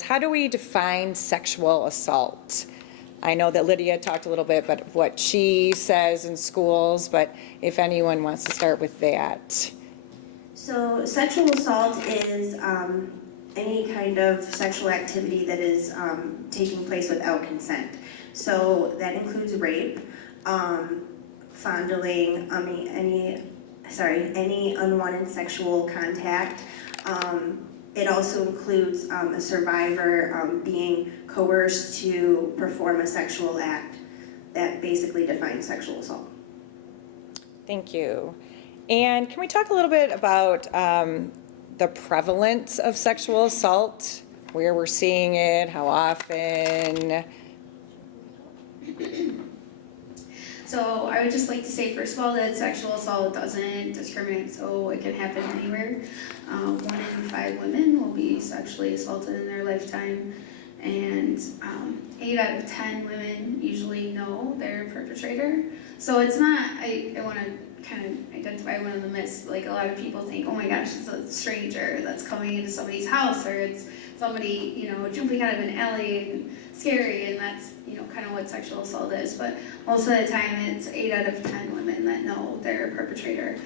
How do we define sexual assault? I know that Lydia talked a little bit about what she says in schools, but if anyone wants to start with that. So sexual assault is any kind of sexual activity that is taking place without consent. So that includes rape, fondling, any unwanted sexual contact. It also includes a survivor being coerced to perform a sexual act. That basically defines sexual assault. Thank you. And can we talk a little bit about the prevalence of sexual assault, where we're seeing it, how often? So I would just like to say, first of all, that sexual assault doesn't discriminate, so it can happen anywhere. 1 in 5 women will be sexually assaulted in their lifetime, and 8 out of 10 women usually know their perpetrator. So it's not, I want to kind of identify one of the myths. Like, a lot of people think, oh my gosh, it's a stranger that's coming into somebody's house, or it's somebody, jumping out of an alley and scary, and that's, kind of what sexual assault is. But most of the time, it's 8 out of 10 women that know their perpetrator.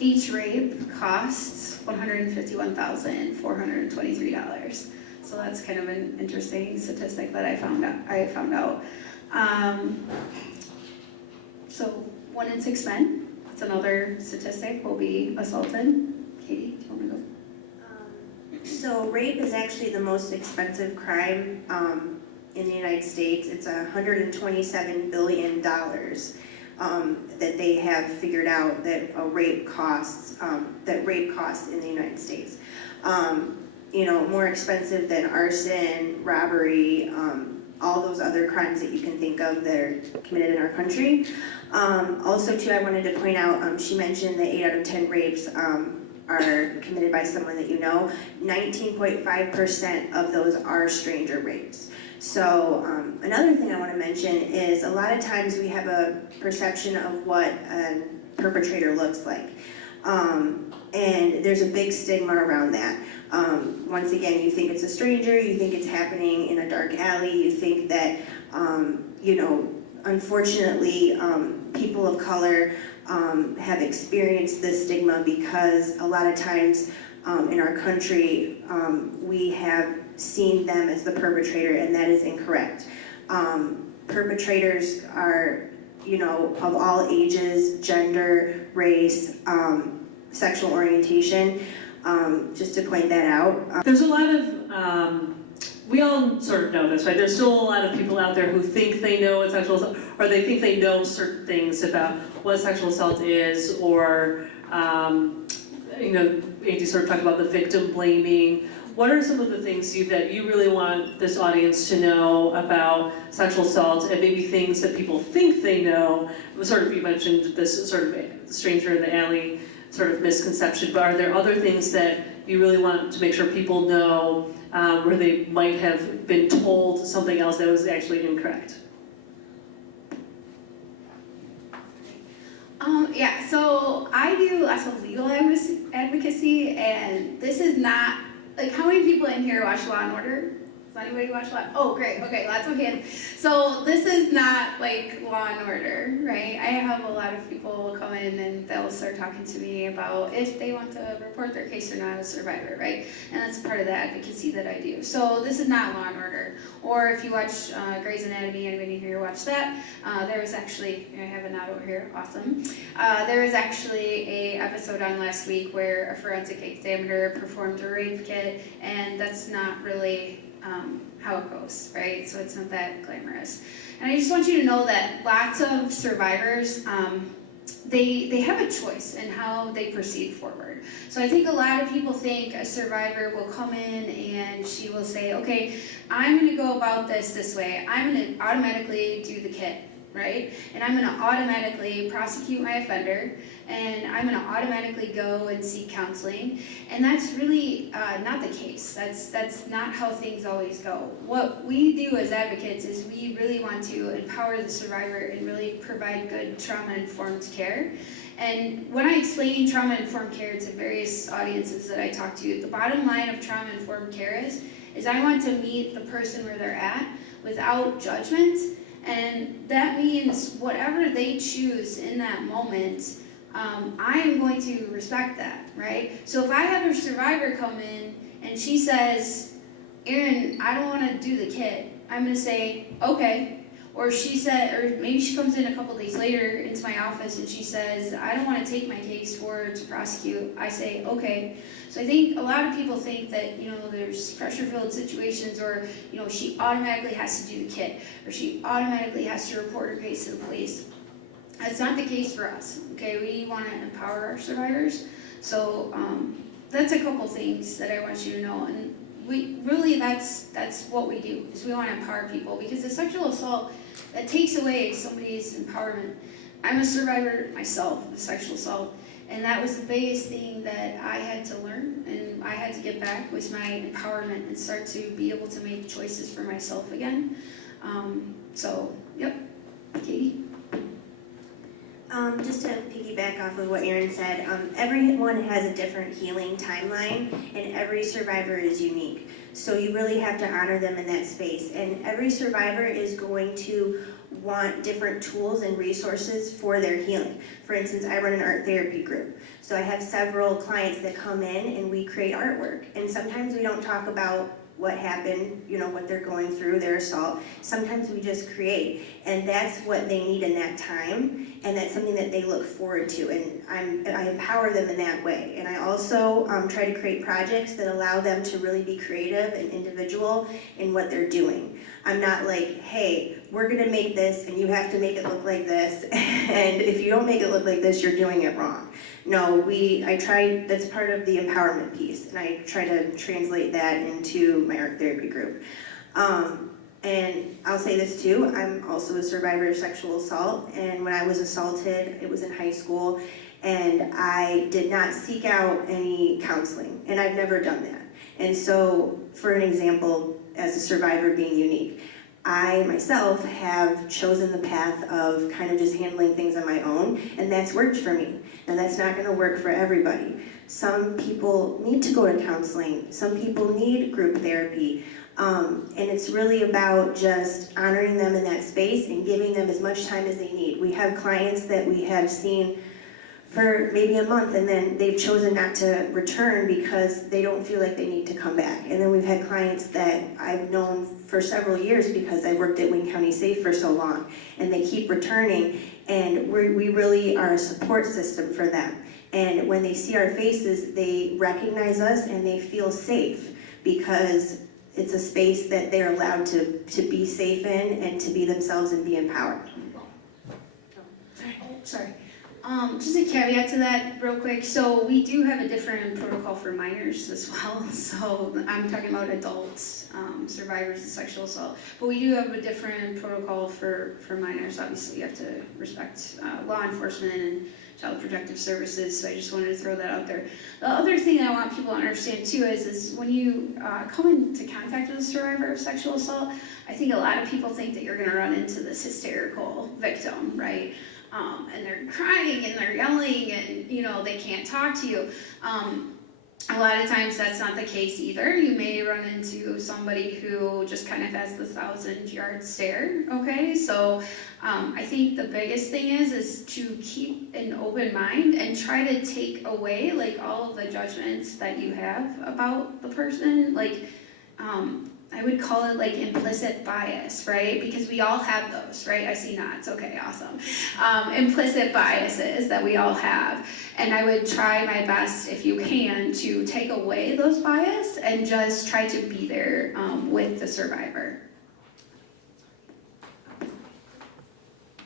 Each rape costs $151,423. So that's kind of an interesting statistic that I found out. So 1 in 6 men, that's another statistic, will be assaulted. Katie, do you want to go? So rape is actually the most expensive crime in the United States. It's $127 billion that they have figured out that rape costs in the United States. More expensive than arson, robbery, all those other crimes that you can think of that are committed in our country. Also, too, I wanted to point out, she mentioned that 8 out of 10 rapes are committed by someone that you know. 19.5% of those are stranger rapes. So another thing I want to mention is a lot of times we have a perception of what a perpetrator looks like. And there's a big stigma around that. Once again, you think it's a stranger, you think it's happening in a dark alley, you think that, unfortunately, people of color have experienced this stigma because a lot of times in our country, we have seen them as the perpetrator, and that is incorrect. Perpetrators are, of all ages, gender, race, sexual orientation, just to point that out. There's a lot of, we all sort of know this, right? There's still a lot of people out there who think they know what sexual assault, or they think they know certain things about what sexual assault is, or, Andy sort of talked about the victim blaming. What are some of the things that you really want this audience to know about sexual assault, and maybe things that people think they know? Sort of, you mentioned this sort of stranger in the alley sort of misconception, but are there other things that you really want to make sure people know where they might have been told something else that was actually incorrect? So I do lots of legal advocacy, and this is not, like, how many people in here watch Law and Order? Does anybody watch Law? Oh, great, okay, lots of hands. So this is not like Law and Order, right? I have a lot of people come in and they'll start talking to me about if they want to report their case or not as a survivor, right? And that's part of the advocacy that I do. So this is not Law and Order. Or if you watch Grey's Anatomy, anybody here watch that? There was actually, I have a nod over here, awesome. There was actually a episode on last week where a forensic examiner performed a rape kit, and that's not really how it goes, right? So it's not that glamorous. And I just want you to know that lots of survivors, they have a choice in how they proceed forward. So I think a lot of people think a survivor will come in and she will say, okay, I'm going to go about this way. I'm going to automatically do the kit, right? And I'm going to automatically prosecute my offender, and I'm going to automatically go and seek counseling. And that's really not the case. That's not how things always go. What we do as advocates is we really want to empower the survivor and really provide good trauma-informed care. And when I explain trauma-informed care to various audiences that I talk to, the bottom line of trauma-informed care is is I want to meet the person where they're at without judgment, and that means whatever they choose in that moment, I am going to respect that, right? So if I have a survivor come in and she says, Erin, I don't want to do the kit, I'm going to say, okay. Or she said, or maybe she comes in a couple days later into my office and she says, I don't want to take my case forward to prosecute. I say, okay. So I think a lot of people think that, there's pressure-filled situations, or, she automatically has to do the kit, or she automatically has to report her case to the police. That's not the case for us, okay? We want to empower our survivors. So that's a couple things that I want you to know. And we really, that's what we do, is we want to empower people, because the sexual assault, that takes away somebody's empowerment. I'm a survivor myself of sexual assault, and that was the biggest thing that I had to learn and I had to get back, was my empowerment and start to be able to make choices for myself again. Yep, Katie? Just to piggyback off of what Erin said, everyone has a different healing timeline, and every survivor is unique. So you really have to honor them in that space. And every survivor is going to want different tools and resources for their healing. For instance, I run an art therapy group. So I have several clients that come in and we create artwork. And sometimes we don't talk about what happened, what they're going through, their assault. Sometimes we just create, and that's what they need in that time, and that's something that they look forward to, and I empower them in that way. And I also try to create projects that allow them to really be creative and individual in what they're doing. I'm not like, hey, we're gonna make this and you have to make it look like this, and if you don't make it look like this, you're doing it wrong. No, that's part of the empowerment piece, and I try to translate that into my art therapy group. And I'll say this too, I'm also a survivor of sexual assault, and when I was assaulted, it was in high school, and I did not seek out any counseling, and I've never done that. And so, for an example, as a survivor being unique, I myself have chosen the path of kind of just handling things on my own, and that's worked for me. And that's not going to work for everybody. Some people need to go to counseling. Some people need group therapy. And it's really about just honoring them in that space and giving them as much time as they need. We have clients that we have seen for maybe a month, and then they've chosen not to return because they don't feel like they need to come back. And then we've had clients that I've known for several years because I worked at Wayne County Safe for so long, and they keep returning, and we really are a support system for them. And when they see our faces, they recognize us and they feel safe, because it's a space that they're allowed to be safe in and to be themselves and be empowered. Sorry. Just a caveat to that real quick. So we do have a different protocol for minors as well. So I'm talking about adults, survivors of sexual assault. But we do have a different protocol for minors. Obviously, you have to respect law enforcement and Child Protective Services. So I just wanted to throw that out there. The other thing that I want people to understand too is when you come into contact with a survivor of sexual assault, I think a lot of people think that you're going to run into this hysterical victim, right? And they're crying and they're yelling and, they can't talk to you. A lot of times that's not the case either. You may run into somebody who just kind of has the 1,000-yard stare, okay? So I think the biggest thing is to keep an open mind and try to take away, all of the judgments that you have about the person. I would call it implicit bias, right? Because we all have those, right? I see nods, okay, awesome. Implicit biases that we all have. And I would try my best, if you can, to take away those biases and just try to be there with the survivor.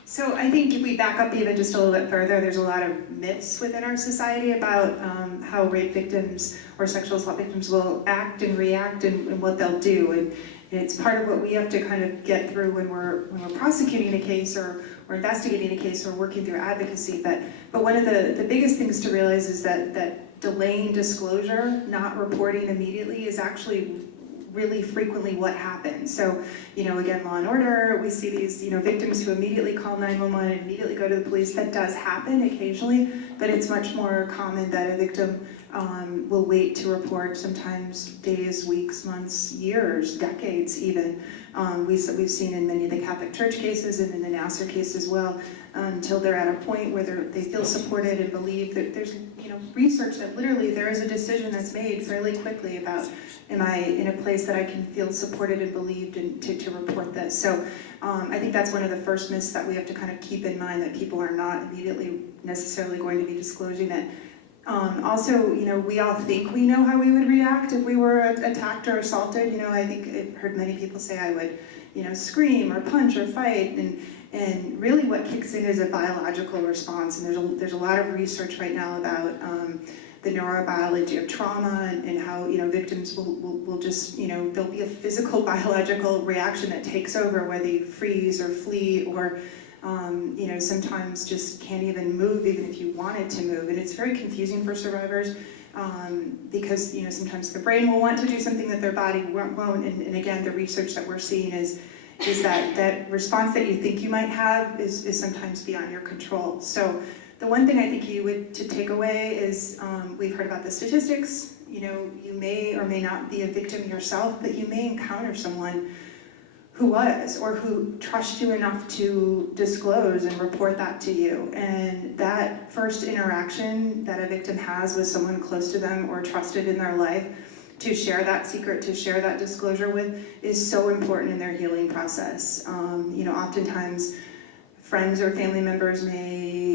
So I think if we back up even just a little bit further, there's a lot of myths within our society about how rape victims or sexual assault victims will act and react and what they'll do. And it's part of what we have to kind of get through when we're prosecuting a case or investigating a case or working through advocacy. But one of the biggest things to realize is that delaying disclosure, not reporting immediately, is actually really frequently what happens. So, again, Law and Order, we see these, victims who immediately call 911 and immediately go to the police. That does happen occasionally, but it's much more common that a victim will wait to report, sometimes days, weeks, months, years, decades even. We've seen in many of the Catholic Church cases and in the Nassar case as well, until they're at a point where they feel supported and believe that there's research that literally there is a decision that's made fairly quickly about, am I in a place that I can feel supported and believed and to report this. So I think that's one of the first myths that we have to kind of keep in mind, that people are not immediately necessarily going to be disclosing it. Also, we all think we know how we would react if we were attacked or assaulted. I think I've heard many people say I would, scream or punch or fight, and really what kicks in is a biological response. And there's a lot of research right now about the neurobiology of trauma and how victims will just there'll be a physical biological reaction that takes over, whether you freeze or flee or sometimes just can't even move even if you wanted to move. And it's very confusing for survivors because sometimes the brain will want to do something that their body won't. And again, the research that we're seeing is that response that you think you might have is sometimes beyond your control. So the one thing I think you would to take away is we've heard about the statistics. You may or may not be a victim yourself, but you may encounter someone who was, or who trusts you enough to disclose and report that to you. And that first interaction that a victim has with someone close to them or trusted in their life to share that secret, to share that disclosure with, is so important in their healing process. Oftentimes friends or family members may,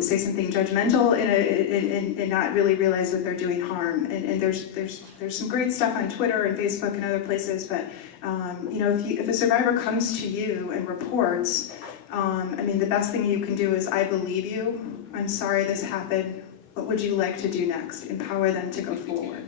say something judgmental and not really realize that they're doing harm. And there's some great stuff on Twitter and Facebook and other places, but if a survivor comes to you and reports, the best thing you can do is, I believe you, I'm sorry this happened, what would you like to do next? Empower them to go forward.